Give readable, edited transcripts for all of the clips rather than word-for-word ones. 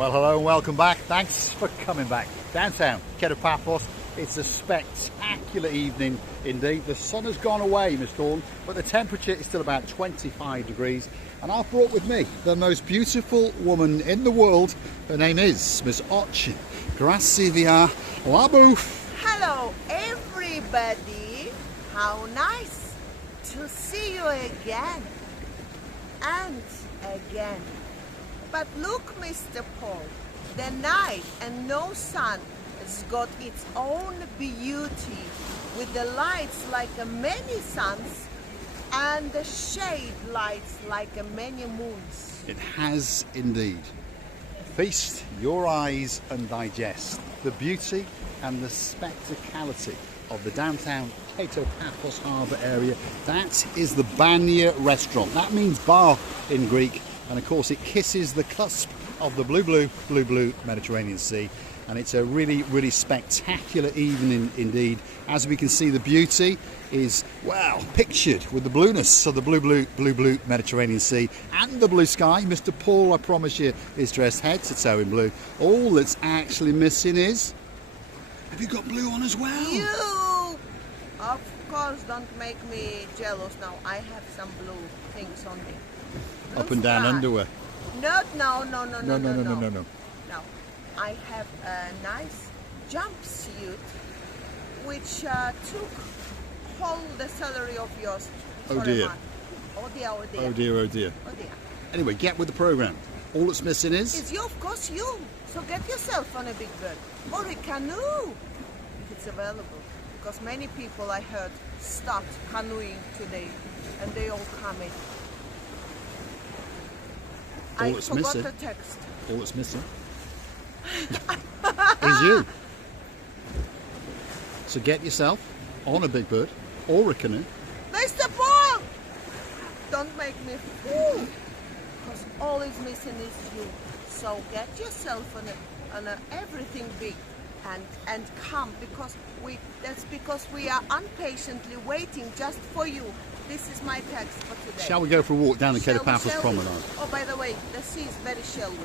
Well, hello and welcome back. Thanks for coming back. Downtown Kato Paphos. It's a spectacular evening indeed. The sun has gone away, Miss Dawn, but the temperature is still about 25 degrees. And I've brought with me the most beautiful woman in the world. Her name is Miss Ochin. Gracias Labu. Hello, everybody. How nice to see you again and again. But look, Mr. Paul, the night and no sun has got its own beauty, with the lights like many suns and the shade lights like many moons. It has indeed. Feast your eyes and digest the beauty and the spectacality of the downtown Kato Paphos harbour area. That is the Banya restaurant. That means bar in Greek. And of course it kisses the cusp of the blue Mediterranean Sea, and it's a really spectacular evening indeed. As we can see, the beauty is, well, pictured with the blueness of the blue Mediterranean Sea and the blue sky. Mr. Paul, I promise you, is dressed head to toe in blue. All that's actually missing is, have you got blue on as well? You, of course, don't make me jealous now. I have some blue things on me. Up and down underwear. No. No. No, I have a nice jumpsuit which took all the salary of yours. Oh dear. Oh dear. Oh dear. Oh dear. Oh dear. Anyway, get with the programme. All that's missing is... It's you, of course, you. So get yourself on a big bird or a canoe if it's available. Because many people, I heard, start canoeing today and they all come in. I forgot the text. All that's missing is you. So get yourself on a big bird or a canoe. Mr. Paul! Don't make me fool. Because all is missing is you. So get yourself on a everything big and come, because we are impatiently waiting just for you. This is my text for today. Shall we go for a walk down the Kato Paphos Promenade? Oh, by the way, the sea is very shallow.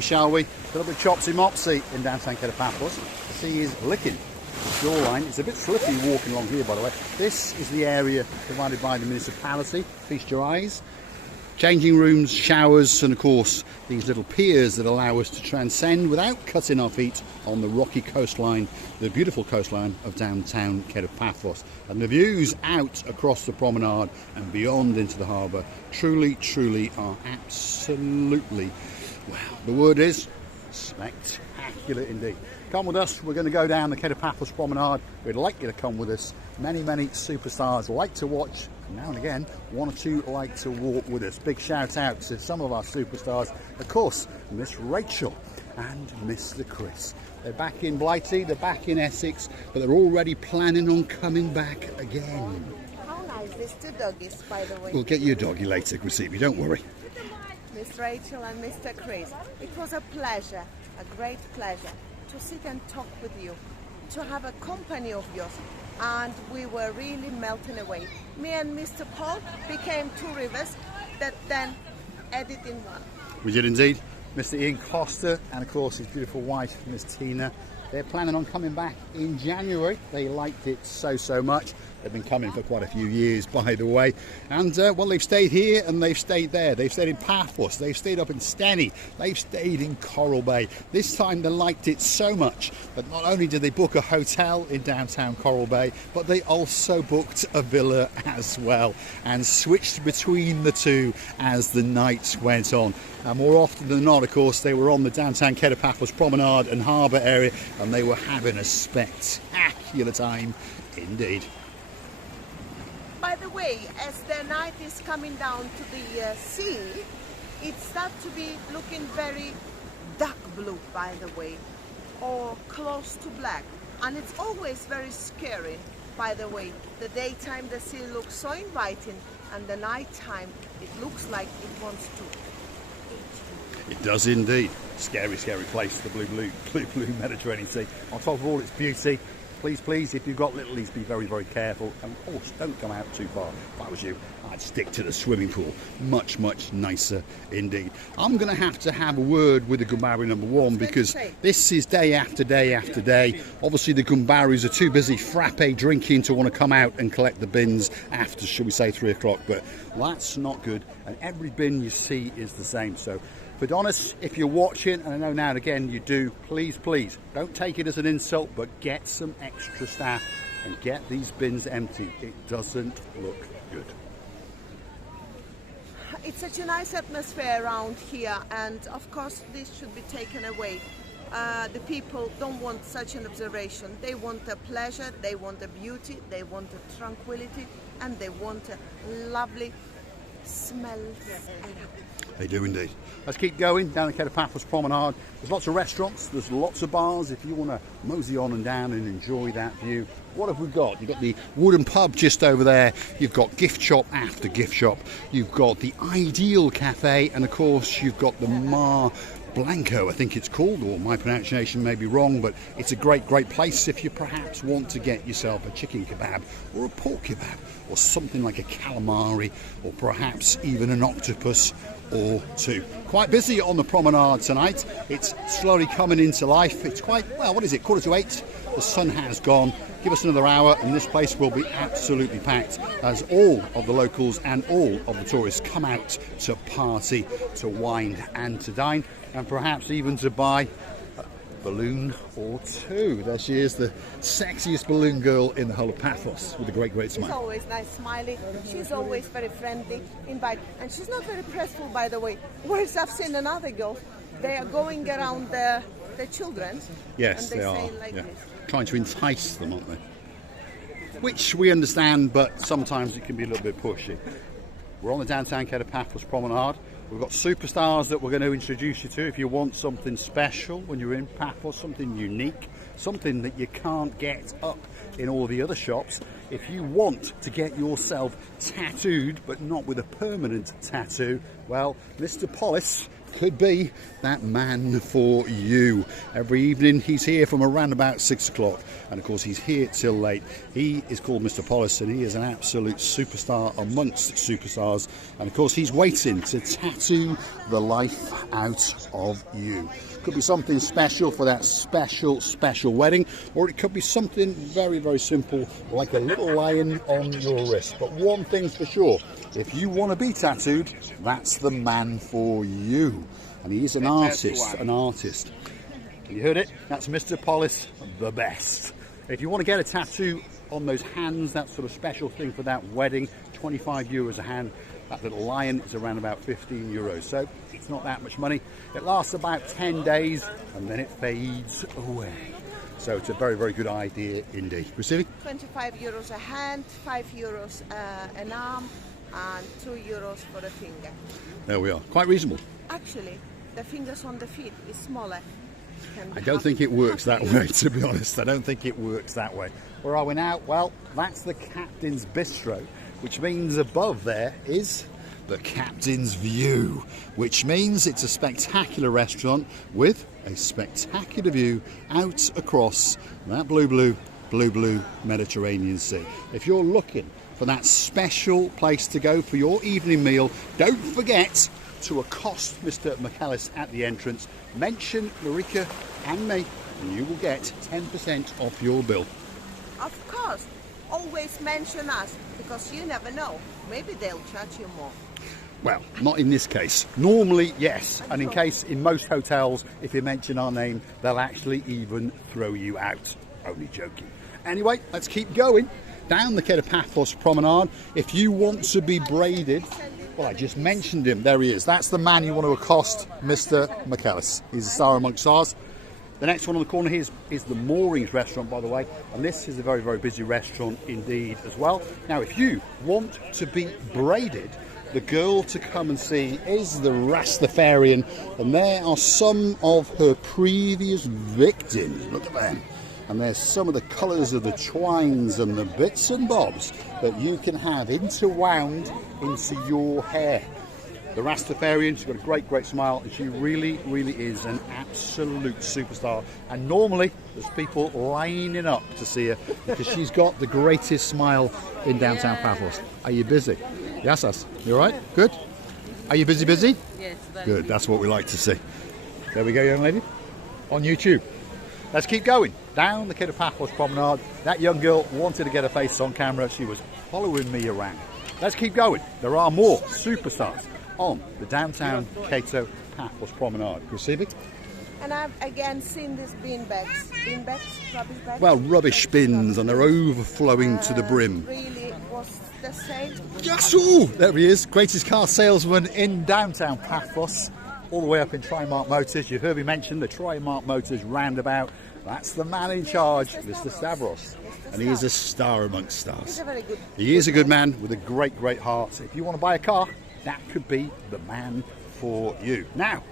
Shall we? A little bit chopsy mopsy in downtown Kato Paphos. The sea is licking the shoreline. It's a bit slippery walking along here, by the way. This is the area provided by the municipality. Feast your eyes. Changing rooms, showers, and of course these little piers that allow us to transcend without cutting our feet on the rocky coastline, the beautiful coastline of downtown Kato Paphos. And the views out across the promenade and beyond into the harbour truly are absolutely, well, the word is spectacular indeed. Come with us, we're going to go down the Kato Paphos Promenade. We'd like you to come with us. Many superstars like to watch. Now and again, one or two like to walk with us. Big shout out to some of our superstars. Of course, Miss Rachel and Mr. Chris. They're back in Blighty, they're back in Essex, but they're already planning on coming back again. How nice these two doggies, by the way. We'll get you a doggy later, Gracibi, don't worry. Miss Rachel and Mr. Chris, it was a pleasure, a great pleasure, to sit and talk with you, to have a company of yours. And we were really melting away. Me and Mr. Paul became two rivers that then added in one. We did indeed. Mr. Ian Costa and of course his beautiful wife, Miss Tina. They're planning on coming back in January. They liked it so much. They've been coming for quite a few years, by the way. And, well, they've stayed here and they've stayed there. They've stayed in Paphos. They've stayed up in Steny. They've stayed in Coral Bay. This time they liked it so much that not only did they book a hotel in downtown Coral Bay, but they also booked a villa as well and switched between the two as the night went on. And more often than not, of course, they were on the downtown Kato Paphos Promenade and harbour area, and they were having a spectacular time indeed. By the way, as the night is coming down to the sea, it starts to be looking very dark blue, by the way, or close to black. And it's always very scary, by the way. The daytime the sea looks so inviting, and the nighttime it looks like it wants to eat you. It does indeed. Scary place, the blue Mediterranean Sea. On top of all its beauty, please, please, if you've got littlies, be very, very careful. And of course, don't go out too far. If I was you, I'd stick to the swimming pool. Much, much nicer indeed. I'm going to have a word with the Gumbaru number one, because this is day after day after day. Obviously, the Gumbarus are too busy frappe drinking to want to come out and collect the bins after, shall we say, 3 o'clock. But that's not good. And every bin you see is the same. So, Adonis, if you're watching, and I know now and again you do, please, please, don't take it as an insult, but get some extra staff and get these bins empty. It doesn't look good. It's such a nice atmosphere around here, and of course this should be taken away. The people don't want such an observation. They want a pleasure, they want a beauty, they want a tranquility, and they want a lovely smell. They do indeed. Let's keep going down the Kato Paphos Promenade. There's lots of restaurants, there's lots of bars. If you want to mosey on and down and enjoy that view, what have we got? You've got the wooden pub just over there. You've got gift shop after gift shop. You've got the Ideal Cafe, and of course you've got the Mar Blanco, I think it's called, or my pronunciation may be wrong, but it's a great, great place if you perhaps want to get yourself a chicken kebab or a pork kebab or something like a calamari, or perhaps even an octopus or two. Quite busy on the promenade tonight. It's slowly coming into life. It's quite, well, what is it, 7:45? The sun has gone. Give us another hour and this place will be absolutely packed, as all of the locals and all of the tourists come out to party, to wine and to dine, and perhaps even to buy a balloon or two. There she is, the sexiest balloon girl in the whole of Paphos, with a great, great smile. She's always nice, smiling. She's always very friendly, and she's not very pressful, by the way. Whereas I've seen another girl, they are going around the children. Yes, and they are. say like yeah. this. Trying to entice them, aren't they? Which we understand, but sometimes it can be a little bit pushy. We're on the downtown Kato Paphos Promenade. We've got superstars that we're going to introduce you to if you want something special when you're in Paphos, something unique, something that you can't get up in all the other shops. If you want to get yourself tattooed, but not with a permanent tattoo, well, Mr. Paphos could be that man for you. Every evening he's here from around about 6 o'clock, and of course he's here till late. He is called Mr. Paphos, and he is an absolute superstar amongst superstars, and of course he's waiting to tattoo the life out of you. Could be something special for that special wedding, or it could be something very, very simple like a little lion on your wrist. But one thing's for sure, if you want to be tattooed, that's the man for you. And he is an artist, You heard it, that's Mr. Paphos, the best. If you want to get a tattoo on those hands, that sort of special thing for that wedding, 25 euros a hand. That little lion is around about 15 euros, so it's not that much money. It lasts about 10 days and then it fades away. So it's a very, very good idea indeed. Receiving? 25 euros a hand, 5 euros an arm, and 2 euros for the finger. There we are. Quite reasonable. Actually, the fingers on the feet is smaller. I don't think it works that way, to be honest. I don't think it works that way. Where are we now? Well, that's the Captain's Bistro, which means above there is the Captain's View, which means it's a spectacular restaurant with a spectacular view out across that blue Mediterranean Sea. If you're looking for that special place to go for your evening meal, don't forget to accost Mr. Michaelis at the entrance. Mention Marika and me, and you will get 10% off your bill. Of course, always mention us, because you never know. Maybe they'll charge you more. Well, not in this case. Normally, yes. And in most hotels, if you mention our name, they'll actually even throw you out. Only joking. Anyway, let's keep going down the Kato Paphos Promenade. If you want to be braided, well, I just mentioned him. There he is. That's the man you want to accost, Mr. Michaelis. He's a star amongst stars. The next one on the corner here is the Moorings restaurant, by the way, and this is a very, very busy restaurant indeed as well. Now, if you want to be braided, the girl to come and see is the Rastafarian, and there are some of her previous victims. Look at them. And there's some of the colours of the twines and the bits and bobs that you can have interwound into your hair. the Rastafarian. She's got a great smile, and she really is an absolute superstar. And normally there's people lining up to see her because she's got the greatest smile in downtown Paphos. Are you busy? Yes, you all right? Good? Are you busy? Yes. Good, that's what we like to see. There we go, young lady, on YouTube. Let's keep going down the Kato Paphos Promenade. That young girl wanted to get her face on camera. She was following me around. Let's keep going. There are more superstars on the downtown Kato Paphos Promenade. Receiving? And I've again seen these beanbags. Beanbags? Rubbish bags? Well, rubbish bins, and they're overflowing to the brim. Really was the same. Yes, oh, there he is. Greatest car salesman in downtown Paphos. All the way up in Trimark Motors. You heard me mention the Trimark Motors roundabout. That's the man in charge, Mr. Stavros. And he is a star amongst stars. He's a very good. He is a good man with a great heart. If you want to buy a car, that could be the man for you. Now,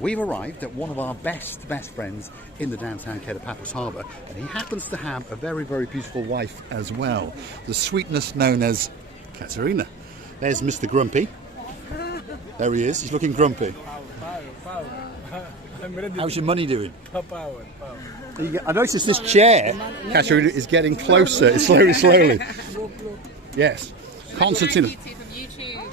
we've arrived at one of our best friends in the downtown Kato Paphos harbour, and he happens to have a very beautiful wife as well. The sweetness known as Katerina. There's Mr. Grumpy. There he is. He's looking grumpy. How's your money doing? I noticed this chair, Katerina, is getting closer. It's slowly. Yes. Constantine. YouTube.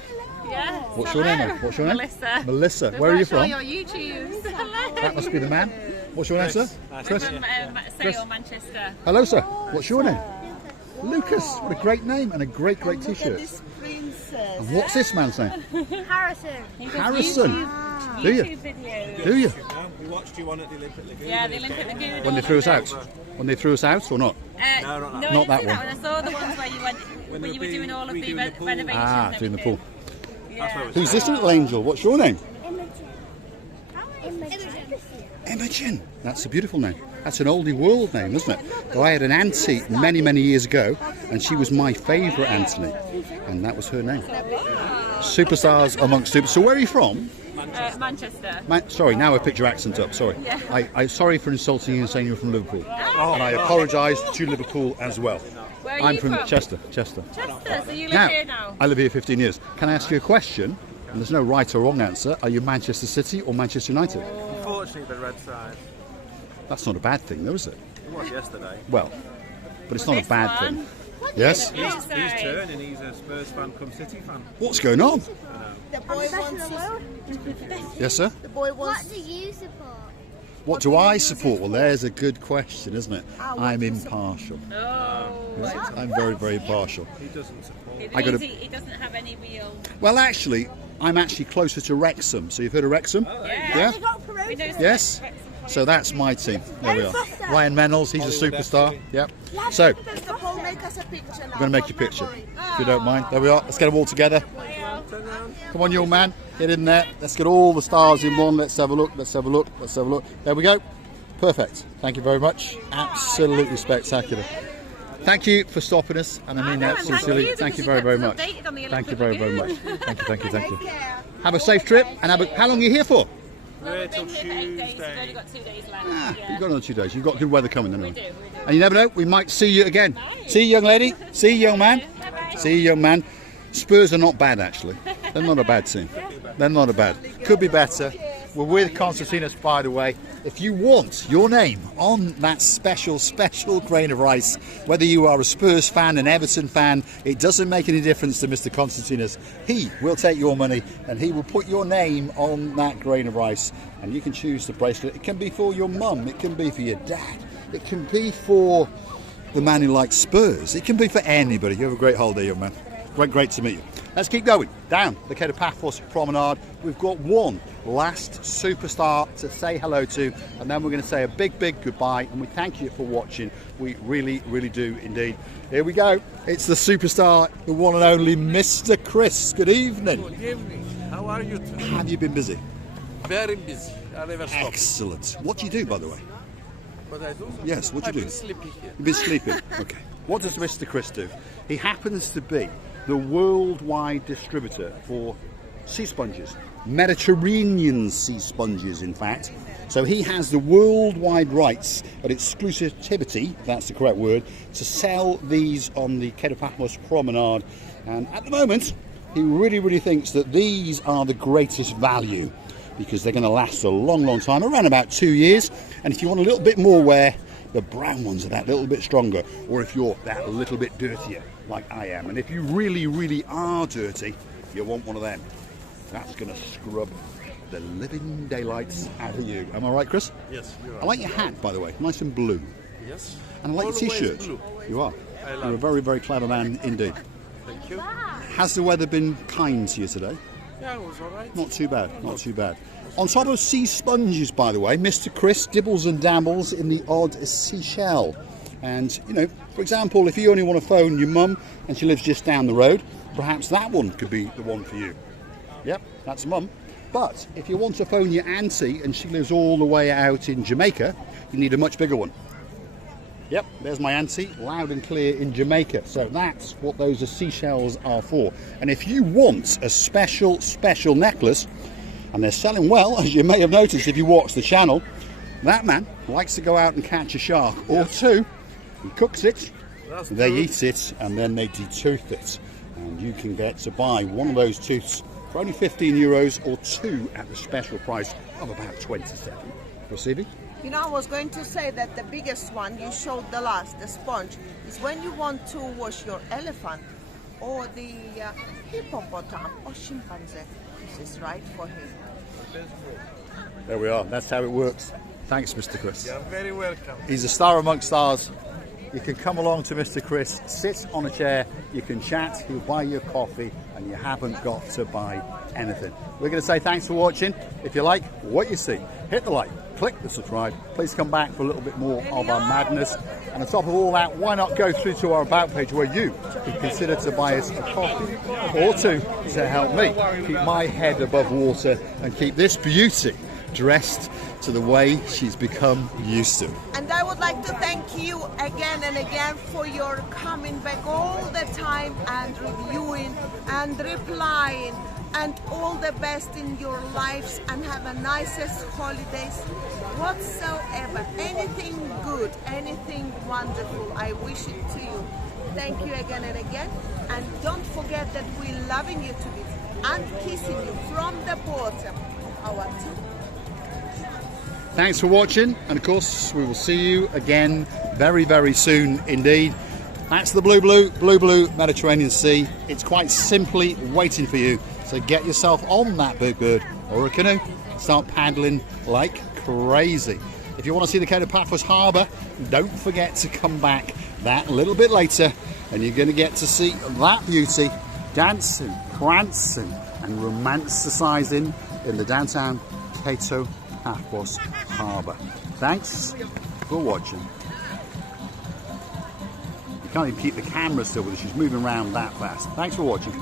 Yes. What's your name? What's your name? Melissa. Melissa. Where are you from? Your YouTubes. Hello. That must be the man. What's your name, sir? Chris. From Sale, Manchester. Hello, sir. What's your name? Lucas. What a great name and a great Look at T-shirt. this princess. And what's this man's name? Harrison. Harrison. Do you? YouTube videos. Do you? We watched you on at the Olympic Lagoon. Yeah, the Olympic Lagoon. When they threw us out? When they threw us out or not? No, not that. No, Not that I one. I saw the ones where you went, when you were doing all of the redoing the pool. renovations. Ah, and doing the everything. pool. That's where it was. Who's this little angel? What's your name? Imogen. Imogen. That's a beautiful name. That's an oldie world name, isn't it? Though I had an auntie many years ago, and she was my favourite Anthony, and that was her name. Superstars amongst super. So where are you from? Manchester. Sorry, now I picked your accent up. Sorry. I'm sorry for insulting you and saying you're from Liverpool, and I apologise to Liverpool as well. Where are I'm you from from? Chester. Chester, so you live here now? I live here 15 years. Can I ask you a question? And there's no right or wrong answer. Are you Manchester City or Manchester United? Unfortunately, the red side. That's not a bad thing, though, is it? It was yesterday. Well, but it's not a This bad one. thing. Yes? He's turning. He's a Spurs fan, come City fan. What's going on? The boy wants. Yes, sir? The boy What wants. do you support? What do I support? Well, there's a good question, isn't it? I'm impartial. Oh. I'm very impartial. He doesn't support. It I gotta- means he doesn't have any real. Well, actually, I'm actually closer to Wrexham. So you've heard of Wrexham? Yeah? They got promoted. We know Yes? So that's my team. There we are. Ryan Reynolds, he's a superstar. Yep. So, Mr. Paul, make us a picture now. I'm going to make you a picture, if you don't mind. There we are. Let's get them all together. Come on, young man. Get in there. Let's get all the stars in one. Let's have a look. Let's have a look. Let's have a look. There we go. Perfect. Thank you very much. Absolutely spectacular. Thank you for stopping us, and I mean that sincerely. Thank you very much. Thank you very much. Thank you. Have a safe trip, and how long are you here for? We're till We've been here for 8 days. We've Tuesday. only got 2 days left. Ah, Yeah. you've got another 2 days. You've got good weather coming, then. We do. And you never know, we might see you again. See you, young lady. See you, young man. See you, young man. Spurs are not bad, actually. They're not a bad team. They're not a bad. Could be better. We're with Constantinos, by the way. If you want your name on that special grain of rice, whether you are a Spurs fan, an Everton fan, it doesn't make any difference to Mr. Constantinos. He will take your money and he will put your name on that grain of rice. And you can choose the bracelet. It can be for your mum. It can be for your dad. It can be for the man who likes Spurs. It can be for anybody. You have a great holiday, young man. Great to meet you. Let's keep going down the Kato Paphos Promenade. We've got one last superstar to say hello to, and then we're going to say a big goodbye, and we thank you for watching. We really do indeed. Here we go. It's the superstar, the one and only Mr. Chris. Good evening. Good evening. How are you today? Have you been busy? Very busy. I never stop. Excellent. What do you do, by the way? But I do. Yes, what do I've you do? been sleeping here. You've been sleeping. Okay. What does Mr. Chris do? He happens to be the worldwide distributor for sea sponges, Mediterranean sea sponges, in fact. So he has the worldwide rights and exclusivity, that's the correct word, to sell these on the Kato Paphos Promenade. And at the moment, he really thinks that these are the greatest value because they're going to last a long time, around about 2 years. And if you want a little bit more wear, the brown ones are that little bit stronger, or if you're that little bit dirtier like I am, and if you really are dirty, you want one of them. That's going to scrub the living daylights out of you. Am I right, Chris? Yes, you I are. like your hat, by the way, nice and blue. Yes. And I like your Always t-shirt. blue. You are. I love You're a very clever man indeed. Thank you. Has the weather been kind to you today? Yeah, it was all right. Not too bad, not too bad. On top of sea sponges, by the way, Mr. Chris dibbles and dabbles in the odd seashell. And, you know, for example, if you only want to phone your mum and she lives just down the road, perhaps that one could be the one for you. Yep, that's mum. But if you want to phone your auntie and she lives all the way out in Jamaica, you need a much bigger one. Yep, there's my auntie, loud and clear in Jamaica. So that's what those seashells are for. And if you want a special necklace, and they're selling well, as you may have noticed if you watch the channel, that man likes to go out and catch a shark or two. He cooks it, they eat it, and then they detooth it. And you can get to buy one of those tooths for only €15 or two at the special price of about 27. Receiving? You know, I was going to say that the biggest one you showed the last, the sponge, is when you want to wash your elephant or the hippopotam or chimpanzee. This is right for him. There we are, that's how it works. Thanks, Mr. Chris. You're very welcome. He's a star amongst stars. You can come along to Mr. Chris, sit on a chair, you can chat, he'll buy you a coffee, and you haven't got to buy anything. We're going to say thanks for watching. If you like what you see, hit the like, click the subscribe. Please come back for a little bit more of our madness. And on top of all that, why not go through to our About page where you can consider to buy us a coffee or two to help me keep my head above water and keep this beauty dressed to the way she's become used to. And I would like to thank you again and again for your coming back all the time and reviewing and replying, and all the best in your lives, and have a nicest holidays whatsoever. Anything good, anything wonderful, I wish it to you. Thank you again and again, and don't forget that we're loving you to bits and kissing you from the bottom of our teeth. Thanks for watching, and of course we will see you again very soon indeed. That's the blue Mediterranean Sea. It's quite simply waiting for you. So get yourself on that big bird or a canoe, start paddling like crazy. If you want to see the Kato Paphos harbour, don't forget to come back that little bit later, and you're going to get to see that beauty dancing, prancing and romanticising in the downtown Kato Paphos harbour. Thanks for watching. You can't even keep the camera still with her, she's moving around that fast. Thanks for watching.